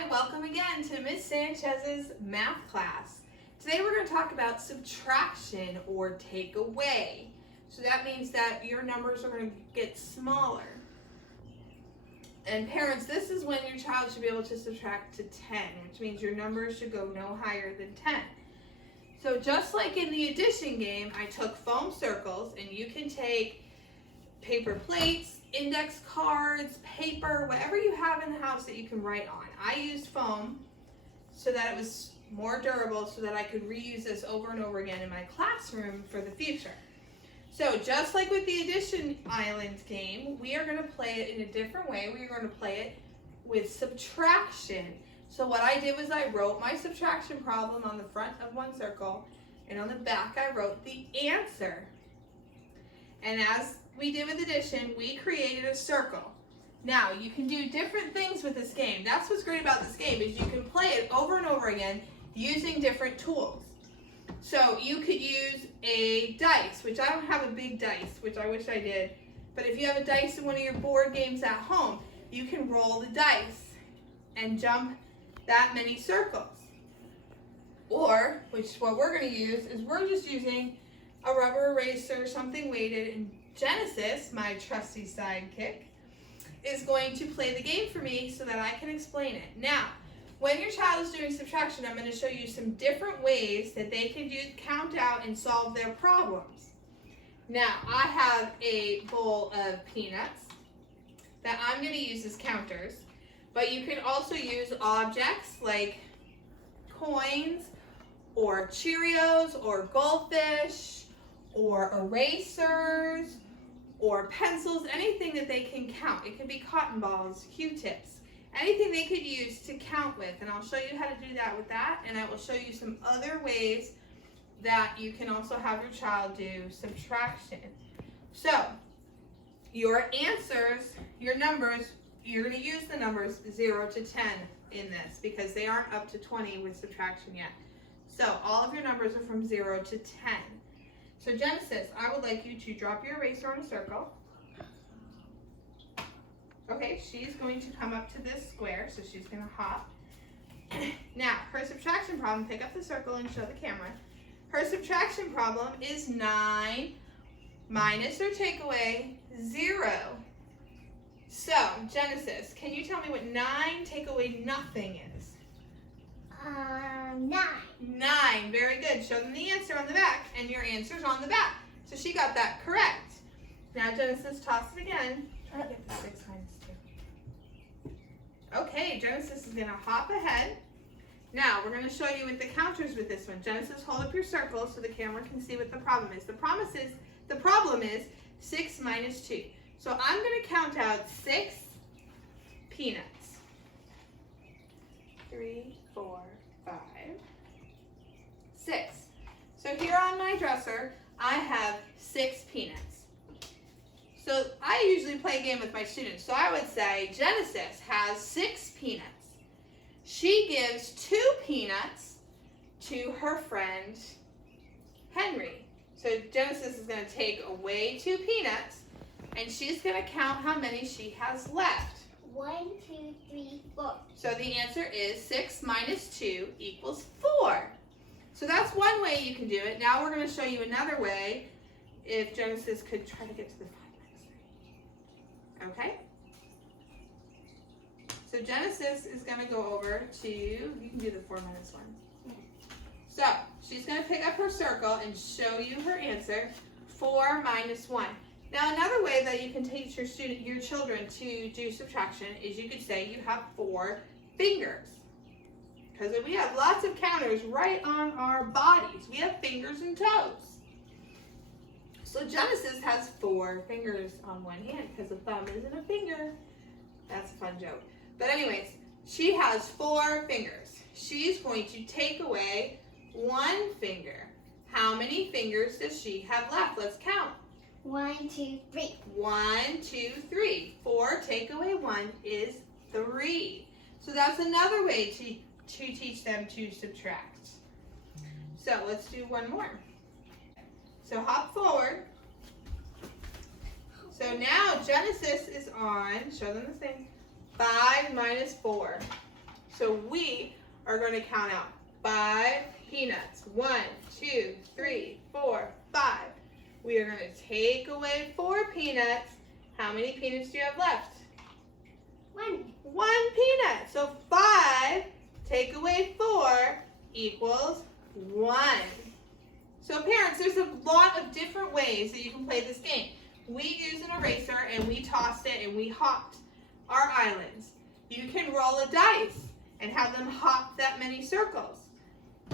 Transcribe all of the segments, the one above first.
Hi, welcome again to Miss Sanchez's math class. Today we're going to talk about subtraction or take away. So that means that your numbers are going to get smaller. And parents, this is when your child should be able to subtract to 10, which means your numbers should go no higher than 10. So just like in the addition game, I took foam circles, and you can take paper plates, index cards, paper, whatever you have in the house that you can write on. I used foam so that it was more durable so that I could reuse this over and over again in my classroom for the future. So just like with the Addition Island game, we are going to play it in a different way. We are going to play it with subtraction. So what I did was I wrote my subtraction problem on the front of one circle, and on the back I wrote the answer. And as we did with addition, we created a circle. Now, you can do different things with this game. That's what's great about this game, is you can play it over and over again using different tools. So you could use a dice, which I don't have a big dice, which I wish I did. But if you have a dice in one of your board games at home, you can roll the dice and jump that many circles. Or, which what we're going to use, is we're just using a rubber eraser, something weighted, and Genesis, my trusty sidekick, is going to play the game for me so that I can explain it. Now, when your child is doing subtraction, I'm going to show you some different ways that they can count out and solve their problems. Now, I have a bowl of peanuts that I'm going to use as counters, but you can also use objects like coins or Cheerios or goldfish or erasers or pencils, anything that they can count. It could be cotton balls, Q-tips, anything they could use to count with. And I'll show you how to do that with that, and I will show you some other ways that you can also have your child do subtraction. So, your answers, your numbers, you're going to use the numbers 0 to 10 in this because they aren't up to 20 with subtraction yet. So, all of your numbers are from 0 to 10. So Genesis, I would like you to drop your eraser on a circle. Okay, she's going to come up to this square, so she's going to hop. Now, her subtraction problem, pick up the circle and show the camera. Her subtraction problem is 9 minus or take away 0. So, Genesis, can you tell me what 9 take away nothing is? 9. 9, very good. Show them the answer on the back, and your answer's on the back. So she got that correct. Now Genesis, toss it again. Try to get the 6 minus 2. Okay, Genesis is gonna hop ahead. Now we're gonna show you with the counters with this one. Genesis, hold up your circle so the camera can see what the problem is. The problem is 6 minus 2. So I'm gonna count out 6 peanuts. 3, 4, 5, 6. So here on my dresser, I have 6 peanuts. So I usually play a game with my students. So I would say Genesis has 6 peanuts. She gives 2 peanuts to her friend Henry. So Genesis is going to take away 2 peanuts, and she's going to count how many she has left. 1, 2, 3, 4. So the answer is 6 minus 2 equals 4. So that's one way you can do it. Now we're going to show you another way. If Genesis could try to get to the 5 minus 3. Okay? So Genesis is going to go over to, you can do the 4 minus 1. So she's going to pick up her circle and show you her answer, 4 minus 1. Now another way that you can teach your children to do subtraction is you could say you have 4 fingers. Because we have lots of counters right on our bodies. We have fingers and toes. So Genesis has 4 fingers on one hand because a thumb isn't a finger. That's a fun joke. But anyways, she has 4 fingers. She's going to take away 1 finger. How many fingers does she have left? Let's count. 1, 2, 3. 1, 2, 3. 4 take away 1 is 3. So that's another way to teach them to subtract. So let's do one more. So hop forward. So now Genesis is on, show them the thing, 5 minus 4. So we are going to count out 5 peanuts. 1, 2, 3, 4, 5. We are going to take away 4 peanuts. How many peanuts do you have left? 1. 1 peanut. So 5 take away 4 equals 1. So parents, there's a lot of different ways that you can play this game. We used an eraser and we tossed it and we hopped our islands. You can roll a dice and have them hop that many circles.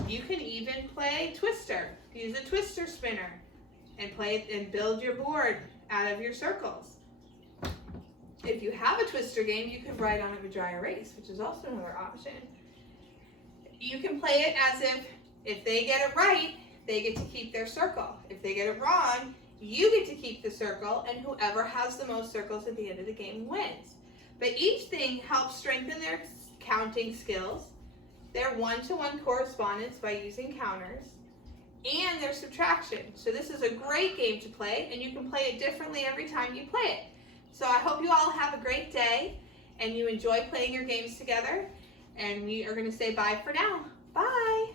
You can even play Twister. Use a Twister spinner and play and build your board out of your circles. If you have a Twister game, you can write on it with dry erase, which is also another option. You can play it as if they get it right, they get to keep their circle. If they get it wrong, you get to keep the circle, and whoever has the most circles at the end of the game wins. But each thing helps strengthen their counting skills, their one-to-one correspondence by using counters, and their subtraction. So this is a great game to play, and you can play it differently every time you play it. So I hope you all have a great day, and you enjoy playing your games together, and we are going to say bye for now. Bye!